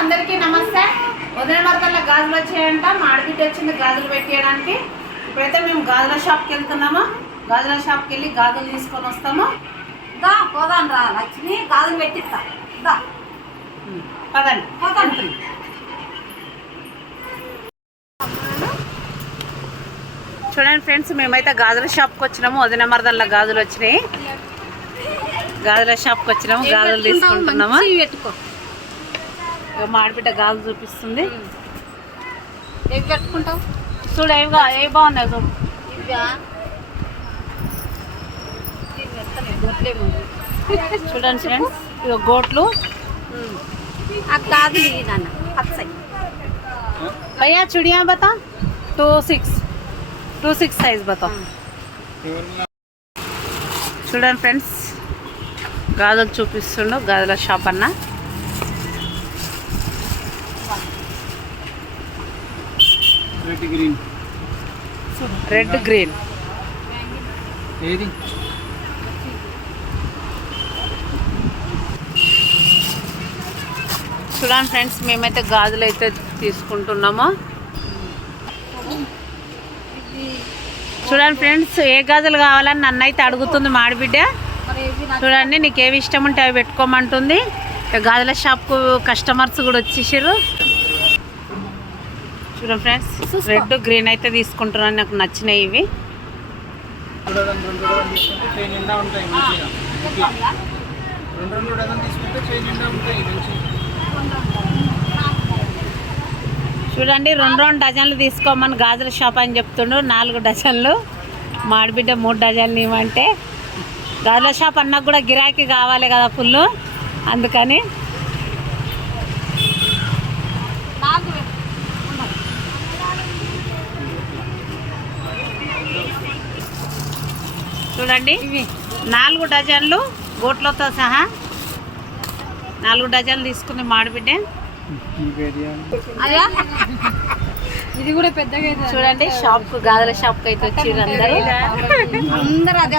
అందరికీ నమస్తే. ఉదయ మరకల్ల గాజులు వచ్చాయంట. మాడిబిడ్డ వచ్చింది గాజులు పెట్టేయడానికి. ఇప్పుడైతే మేము గాజుల షాప్కి వెళ్తున్నాము. గాజుల షాప్కి వెళ్ళి గాజులు తీసుకొని వస్తాము. దా పోదాం రా లక్ష్మి. గాజులు పెట్టిస్తా. దా. పదండి. పోతాం. చూడండి ఫ్రెండ్స్ మేమైతే గాజుల షాప్కి వచ్చినాము. వదిన మరదల్ల గాజులు వచ్చినాయి. గాజుల షాప్కి వచ్చినాము. గాజులు తీసుకుంటున్నాము. పెట్టుకో. మాడిపిట్ట ఆడబిడ్డ చూపిస్తుంది. ఏవి కట్టుకుంటావు? చూడు ఏ బాగున్నాయి చూడు. చూడండి ఫ్రెండ్స్ ఇక గోట్లు. అయ్యా చుడియా బతా? Two six. Two six size బతా. చూడండి ఫ్రెండ్స్ గాజులు చూపిస్తుండు గాజుల షాప్ అన్నా. రెడ్ గ్రీన్ రెడ్ గ్రీన్ ఏది? చూడండి ఫ్రెండ్స్ మేమైతే గాజులు అయితే తీసుకుంటున్నాము. చూడండి ఫ్రెండ్స్ ఏ గాజులు కావాలని నన్ను అయితే అడుగుతుంది మాడిబిడ్డ. చూడండి నీకు ఏవి ఇష్టం ఉంటే అవి పెట్టుకోమంటుంది. గాజుల షాప్కు కస్టమర్స్ కూడా వచ్చేసారు చూడండి ఫ్రెండ్స్ రెడ్ గ్రీన్ అయితే తీసుకుంటున్నాను నాకు నచ్చినాయి ఇవి. చూడండి రెండు రెండు డజన్లు తీసుకోమని గాజుల షాప్ అని చెప్తుండు నాలుగు డజన్లు. మాడిబిడ్డ మూడు డజన్లు ఇవ్వమంటే గాజుల షాప్ అన్నకు కూడా గిరాకీ కావాలి కదా ఫుల్ అందుకని నాకు పెట్టు. ఉండదు. చూడండి. నాలుగు డజన్లు గోట్లతో సహా నాలుగు డజన్లు తీసుకుని మాడిబిడ్డ. ఇది కూడా పెద్దగా చూడండి షాప్ గాజుల షాప్ అయితే వచ్చారు అందరు. అందరూ అదే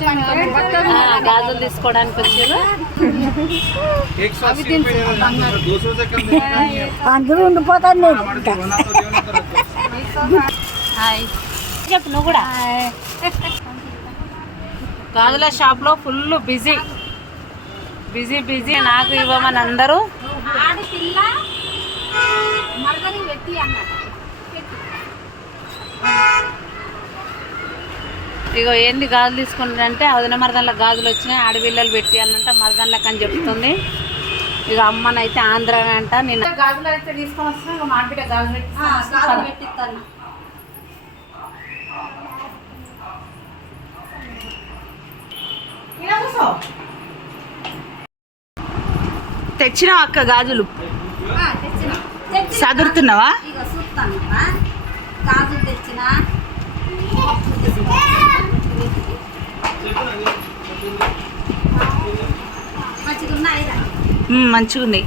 గాజులు తీసుకోవడానికి వచ్చారు అందరూ ఉండిపోతాను చెప్పు నువ్వు కూడా. గాజుల షాప్లో ఫుల్ బిజీ బిజీ బిజీ నాకు ఇవ్వమని అందరూ. పెట్టి అన్నట ఇగో ఏంది గాజులు తీసుకుంటారంటే వదిన మరదన్ల గాజులు వచ్చినాయి ఆడపిల్లలు పెట్టియాలంట మరదన్లకు అని చెప్తుంది. ఇక అమ్మనైతే ఆంధ్ర అంట నేను గాజులు అయితే తీసుకొని ఇక మాడిబిడ్డ గాజులు గాజులు తెచ్చిన అక్క గాజులు. రా. మంచిగా ఉన్నాయి.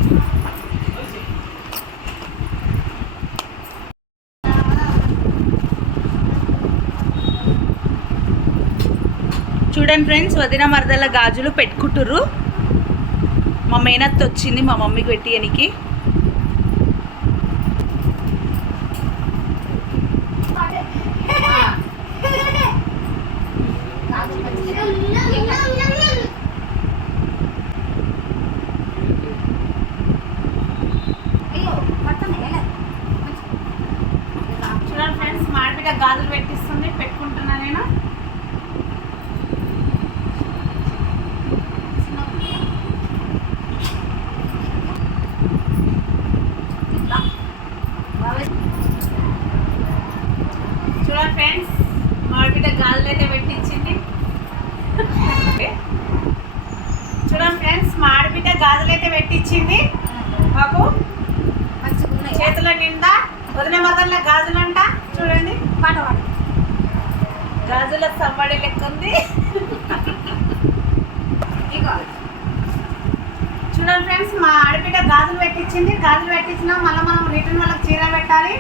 చూడండి ఫ్రెండ్స్ వదిన మరదల గాజులు పెట్టుకుంటుర్రు. మా మేనత్త వచ్చింది మా మమ్మీకి పెట్టియనికి. గాజులు మంచిగా ఏం కాదు. అయ్యో పట్టండి ఎలా చూడండి ఫ్రెండ్స్ మాడిబిడ్డ గాజులు పెట్టిస్తుంది పెట్టుకుంటున్నా నేను చూడండి ఫ్రెండ్స్ మాడిబిడ్డ గాజులు అయితే పెట్టించింది. చూడండి ఫ్రెండ్స్ మా గాజులు అయితే పెట్టించింది. మాకు మంచిగా చేతుల నిండా వదిన మదన్ల గాజులంట. చూడండి పాట పాడు. గాజుల సమ్మడి లెక్క ఉంది చూడండి ఫ్రెండ్స్ మా ఆడబిడ్డ గాజులు పెట్టించింది. గాజులు పెట్టించినా మళ్ళీ మనం రిటర్న్ వాళ్ళకి చీర పెట్టాలి.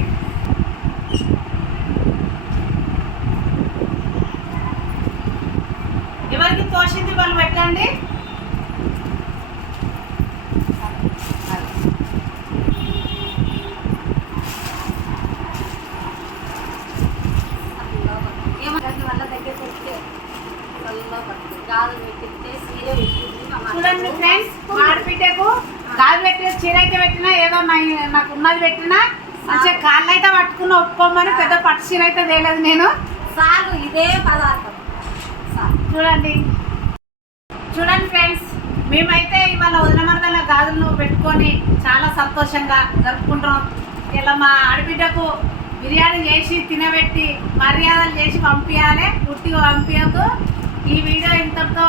పోసింది వాళ్ళు పెట్టండి. చూడండి ఫ్రెండ్స్ మాడిపిట్టకు కాలు పెట్టిన చీర అయితే పెట్టినా ఏదో నాకు ఉన్నది పెట్టినా మంచిగా కాళ్ళు అయితే పట్టుకున్న ఒప్పుకోమని పెద్ద పట్టు చీర అయితే తేలేదు నేను. సార్లు ఇదే పదార్థం. చూడండి. చూడండి ఫ్రెండ్స్ మేమైతే ఇవాళ వదిన మరదల గాజులను పెట్టుకొని చాలా సంతోషంగా జరుపుకుంటున్నాం. ఇలా మా ఆడబిడ్డకు బిర్యానీ చేసి తినబెట్టి మర్యాదలు చేసి పంపించాలి పుట్టిగా పంపించద్దు. ఈ వీడియో ఇంతటితో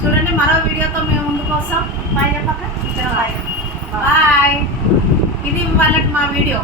చూడండి మరో వీడియోతో మేము ముందుకు వస్తాం. బాయ్ చెప్పక బాయ్ బాయ్ ఇది వాళ్ళకి మా వీడియో.